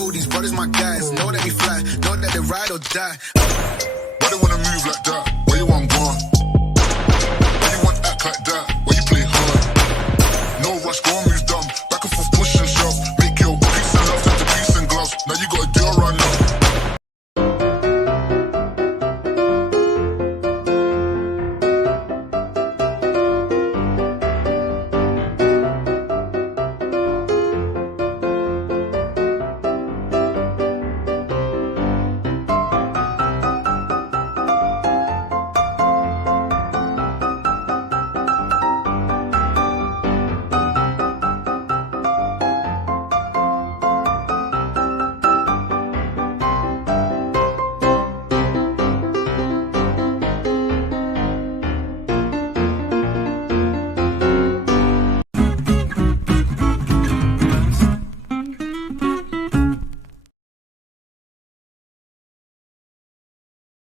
know these brothers my guys. Know that we fly, know that they ride or die. Why they wanna move like that? Where you want gone? Why you want act like that? Why you play hard? No rush, go and move